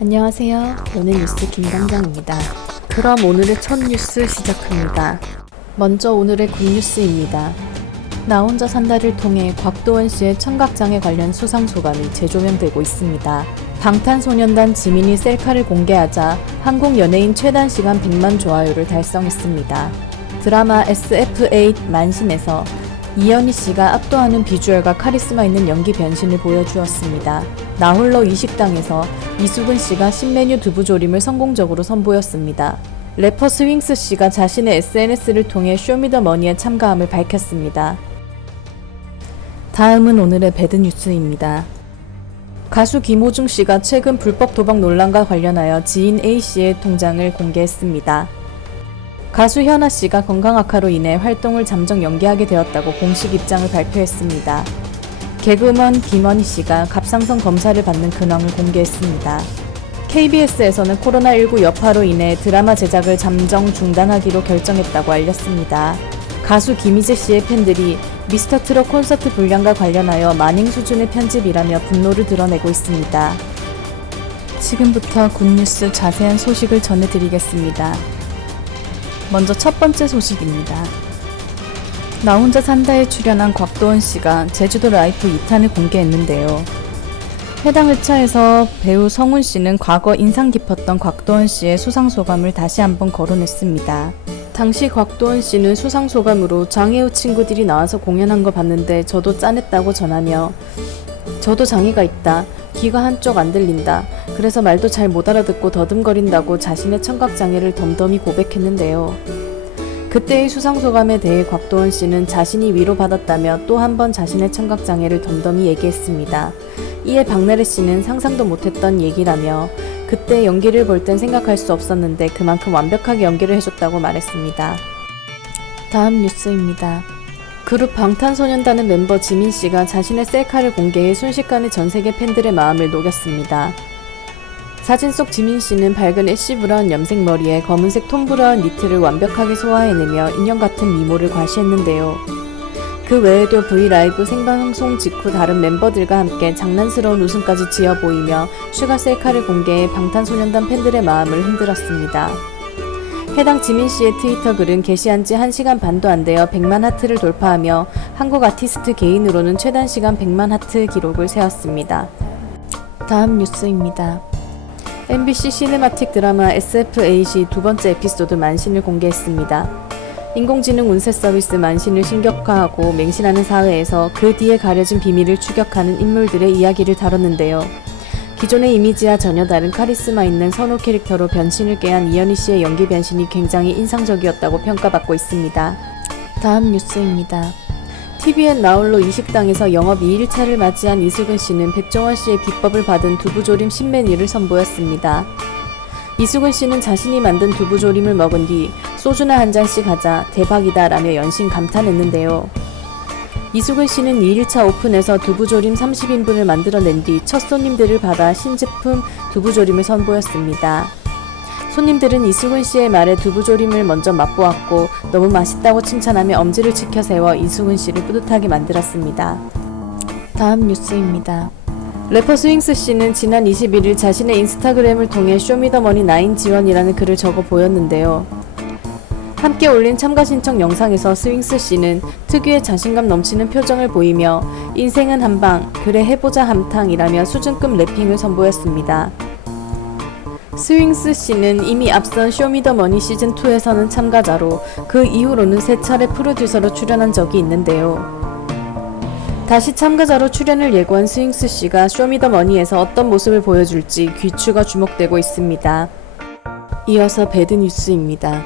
안녕하세요. 연예뉴스 김강장입니다. 그럼 오늘의 첫 뉴스 시작합니다. 먼저 오늘의 굿뉴스입니다. 나 혼자 산다를 통해 곽도원 씨의 청각장애 관련 수상 소감이 재조명되고 있습니다. 방탄소년단 지민이 셀카를 공개하자 한국 연예인 최단 시간 100만 좋아요를 달성했습니다. 드라마 SF8 만신에서 이현희 씨가 압도하는 비주얼과 카리스마 있는 연기 변신을 보여주었습니다. 나홀로 이 식당에서 이수근 씨가 신메뉴 두부조림을 성공적으로 선보였습니다. 래퍼 스윙스 씨가 자신의 SNS를 통해 쇼미더머니에 참가함을 밝혔습니다. 다음은 오늘의 배드뉴스입니다. 가수 김호중 씨가 최근 불법 도박 논란과 관련하여 지인 A 씨의 통장을 공개했습니다. 가수 현아 씨가 건강 악화로 인해 활동을 잠정 연기하게 되었다고 공식 입장을 발표했습니다. 개그우먼 김원희 씨가 갑상선 검사를 받는 근황을 공개했습니다. KBS에서는 코로나19 여파로 인해 드라마 제작을 잠정 중단하기로 결정했다고 알렸습니다. 가수 김희재 씨의 팬들이 미스터 트롯 콘서트 분량과 관련하여 만행 수준의 편집이라며 분노를 드러내고 있습니다. 지금부터 굿뉴스 자세한 소식을 전해드리겠습니다. 먼저 첫 번째 소식입니다. 나 혼자 산다에 출연한 곽도원 씨가 제주도 라이프 2탄을 공개했는데요. 해당 회차에서 배우 성훈 씨는 과거 인상 깊었던 곽도원 씨의 수상 소감을 다시 한번 거론했습니다. 당시 곽도원 씨는 수상 소감으로 장애우 친구들이 나와서 공연한 거 봤는데 저도 짠했다고 전하며 저도 장애가 있다. 귀가 한쪽 안 들린다. 그래서 말도 잘 못 알아듣고 더듬거린다고 자신의 청각장애를 덤덤히 고백했는데요. 그때의 수상소감에 대해 곽도원 씨는 자신이 위로받았다며 또 한 번 자신의 청각장애를 덤덤히 얘기했습니다. 이에 박나래 씨는 상상도 못했던 얘기라며 그때 연기를 볼 땐 생각할 수 없었는데 그만큼 완벽하게 연기를 해줬다고 말했습니다. 다음 뉴스입니다. 그룹 방탄소년단의 멤버 지민 씨가 자신의 셀카를 공개해 순식간에 전 세계 팬들의 마음을 녹였습니다. 사진 속 지민 씨는 밝은 애쉬 브라운 염색 머리에 검은색 톰 브라운 니트를 완벽하게 소화해내며 인형 같은 미모를 과시했는데요. 그 외에도 브이라이브 생방송 직후 다른 멤버들과 함께 장난스러운 웃음까지 지어 보이며 슈가 셀카를 공개해 방탄소년단 팬들의 마음을 흔들었습니다. 해당 지민 씨의 트위터 글은 게시한 지 1시간 반도 안 되어 100만 하트를 돌파하며 한국 아티스트 개인으로는 최단 시간 100만 하트 기록을 세웠습니다. 다음 뉴스입니다. MBC 시네마틱 드라마 SF8이 두 번째 에피소드 만신을 공개했습니다. 인공지능 운세 서비스 만신을 신격화하고 맹신하는 사회에서 그 뒤에 가려진 비밀을 추격하는 인물들의 이야기를 다뤘는데요. 기존의 이미지와 전혀 다른 카리스마 있는 선호 캐릭터로 변신을 꾀한 이현희 씨의 연기 변신이 굉장히 인상적이었다고 평가받고 있습니다. 다음 뉴스입니다. TVN 나홀로 이 식당에서 영업 2일차를 맞이한 이수근 씨는 백종원 씨의 비법을 받은 두부조림 신메뉴를 선보였습니다. 이수근 씨는 자신이 만든 두부조림을 먹은 뒤 소주나 한 잔씩 하자 대박이다 라며 연신 감탄했는데요. 이수근 씨는 2일차 오픈에서 두부조림 30인분을 만들어낸 뒤 첫 손님들을 받아 신제품 두부조림을 선보였습니다. 손님들은 이수근 씨의 말에 두부조림을 먼저 맛보았고 너무 맛있다고 칭찬하며 엄지를 치켜 세워 이수근 씨를 뿌듯하게 만들었습니다. 다음 뉴스입니다. 래퍼 스윙스 씨는 지난 21일 자신의 인스타그램을 통해 쇼미더머니 9 지원이라는 글을 적어 보였는데요. 함께 올린 참가 신청 영상에서 스윙스 씨는 특유의 자신감 넘치는 표정을 보이며 인생은 한방, 그래 해보자 함탕이라며 수준급 래핑을 선보였습니다. 스윙스 씨는 이미 앞선 쇼미더머니 시즌2에서는 참가자로 그 이후로는 3차례 프로듀서로 출연한 적이 있는데요. 다시 참가자로 출연을 예고한 스윙스 씨가 쇼미더머니에서 어떤 모습을 보여줄지 귀추가 주목되고 있습니다. 이어서 배드뉴스입니다.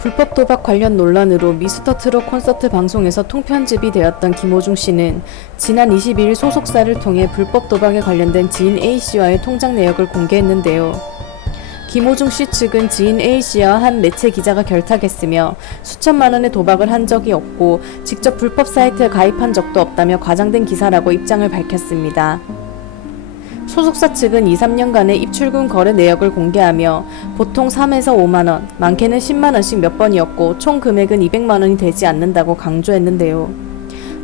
불법 도박 관련 논란으로 미스터 트롯 콘서트 방송에서 통편집이 되었던 김호중 씨는 지난 22일 소속사를 통해 불법 도박에 관련된 지인 A씨와의 통장 내역을 공개했는데요. 김호중 씨 측은 지인 A씨와 한 매체 기자가 결탁했으며 수천만 원의 도박을 한 적이 없고 직접 불법 사이트에 가입한 적도 없다며 과장된 기사라고 입장을 밝혔습니다. 소속사 측은 2-3년간의 입출금 거래 내역을 공개하며 보통 3에서 5만원, 많게는 10만원씩 몇 번이었고 총 금액은 200만원이 되지 않는다고 강조했는데요.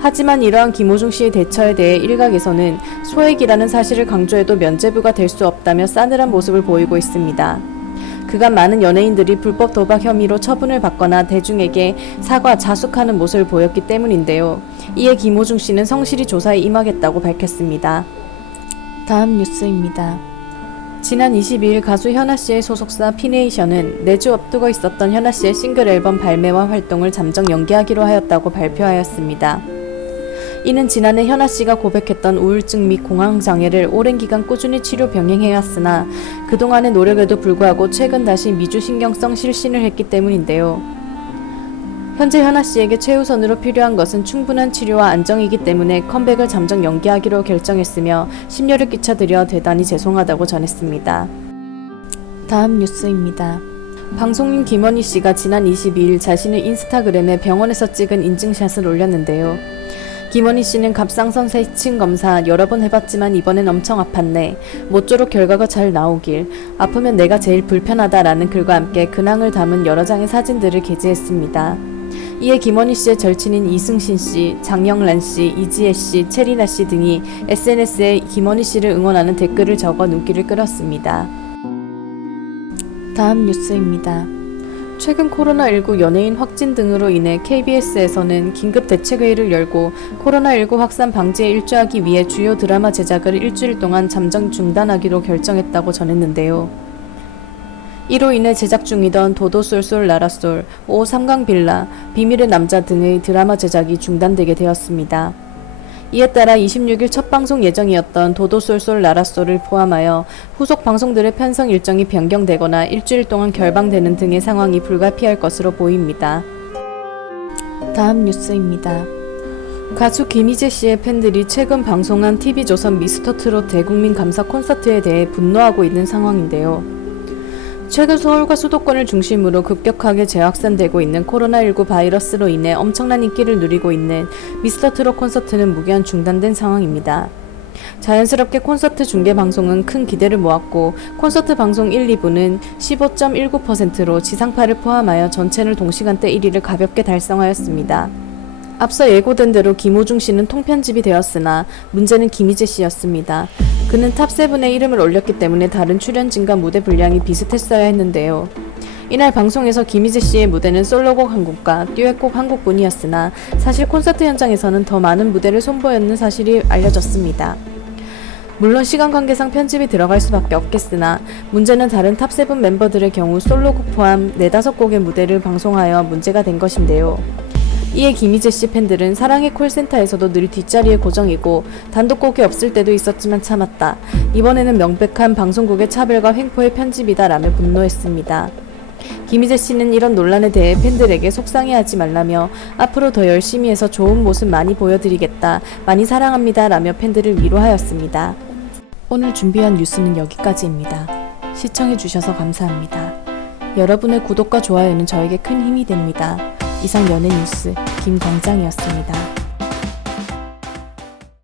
하지만 이러한 김호중 씨의 대처에 대해 일각에서는 소액이라는 사실을 강조해도 면죄부가 될 수 없다며 싸늘한 모습을 보이고 있습니다. 그간 많은 연예인들이 불법 도박 혐의로 처분을 받거나 대중에게 사과, 자숙하는 모습을 보였기 때문인데요. 이에 김호중 씨는 성실히 조사에 임하겠다고 밝혔습니다. 다음 뉴스입니다. 지난 22일 가수 현아 씨의 소속사 피네이션은 내주 앞두고 있었던 현아 씨의 싱글 앨범 발매와 활동을 잠정 연기하기로 하였다고 발표하였습니다. 이는 지난해 현아 씨가 고백했던 우울증 및 공황장애를 오랜 기간 꾸준히 치료 병행해왔으나 그동안의 노력에도 불구하고 최근 다시 미주신경성 실신을 했기 때문인데요. 현재 현아 씨에게 최우선으로 필요한 것은 충분한 치료와 안정이기 때문에 컴백을 잠정 연기하기로 결정했으며 심려를 끼쳐드려 대단히 죄송하다고 전했습니다. 다음 뉴스입니다. 방송인 김원희 씨가 지난 22일 자신의 인스타그램에 병원에서 찍은 인증샷을 올렸는데요. 김원희 씨는 갑상선 세층 검사 여러 번 해봤지만 이번엔 엄청 아팠네. 모쪼록 결과가 잘 나오길. 아프면 내가 제일 불편하다라는 글과 함께 근황을 담은 여러 장의 사진들을 게재했습니다. 이에 김원희 씨의 절친인 이승신 씨, 장영란 씨, 이지혜 씨, 체리나 씨 등이 SNS에 김원희 씨를 응원하는 댓글을 적어 눈길을 끌었습니다. 다음 뉴스입니다. 최근 코로나19 연예인 확진 등으로 인해 KBS에서는 긴급 대책회의를 열고 코로나19 확산 방지에 일조하기 위해 주요 드라마 제작을 일주일 동안 잠정 중단하기로 결정했다고 전했는데요. 이로 인해 제작 중이던 도도솔솔 나라솔, 오 삼강빌라, 비밀의 남자 등의 드라마 제작이 중단되게 되었습니다. 이에 따라 26일 첫 방송 예정이었던 도도솔솔 나라솔을 포함하여 후속 방송들의 편성 일정이 변경되거나 일주일 동안 결방되는 등의 상황이 불가피할 것으로 보입니다. 다음 뉴스입니다. 가수 김희재 씨의 팬들이 최근 방송한 TV조선 미스터트롯 대국민 감사 콘서트에 대해 분노하고 있는 상황인데요. 최근 서울과 수도권을 중심으로 급격하게 재확산되고 있는 코로나19 바이러스로 인해 엄청난 인기를 누리고 있는 미스터트롯 콘서트는 무기한 중단된 상황입니다. 자연스럽게 콘서트 중계 방송은 큰 기대를 모았고 콘서트 방송 1, 2부는 15.19%로 지상파를 포함하여 전 채널 동시간대 1위를 가볍게 달성하였습니다. 앞서 예고된 대로 김호중 씨는 통편집이 되었으나 문제는 김희재 씨였습니다. 그는 탑7에 이름을 올렸기 때문에 다른 출연진과 무대 분량이 비슷했어야 했는데요. 이날 방송에서 김희재 씨의 무대는 솔로곡 한 곡과 듀엣곡 한 곡뿐이었으나 사실 콘서트 현장에서는 더 많은 무대를 선보였는 사실이 알려졌습니다. 물론 시간 관계상 편집이 들어갈 수밖에 없겠으나 문제는 다른 탑7 멤버들의 경우 솔로곡 포함 4-5곡의 무대를 방송하여 문제가 된 것인데요. 이에 김희재 씨 팬들은 사랑의 콜센터에서도 늘 뒷자리에 고정이고 단독곡이 없을 때도 있었지만 참았다. 이번에는 명백한 방송국의 차별과 횡포의 편집이다 라며 분노했습니다. 김희재 씨는 이런 논란에 대해 팬들에게 속상해하지 말라며 앞으로 더 열심히 해서 좋은 모습 많이 보여드리겠다. 많이 사랑합니다 라며 팬들을 위로하였습니다. 오늘 준비한 뉴스는 여기까지입니다. 시청해주셔서 감사합니다. 여러분의 구독과 좋아요는 저에게 큰 힘이 됩니다. 이상 연예뉴스 김광장이었습니다.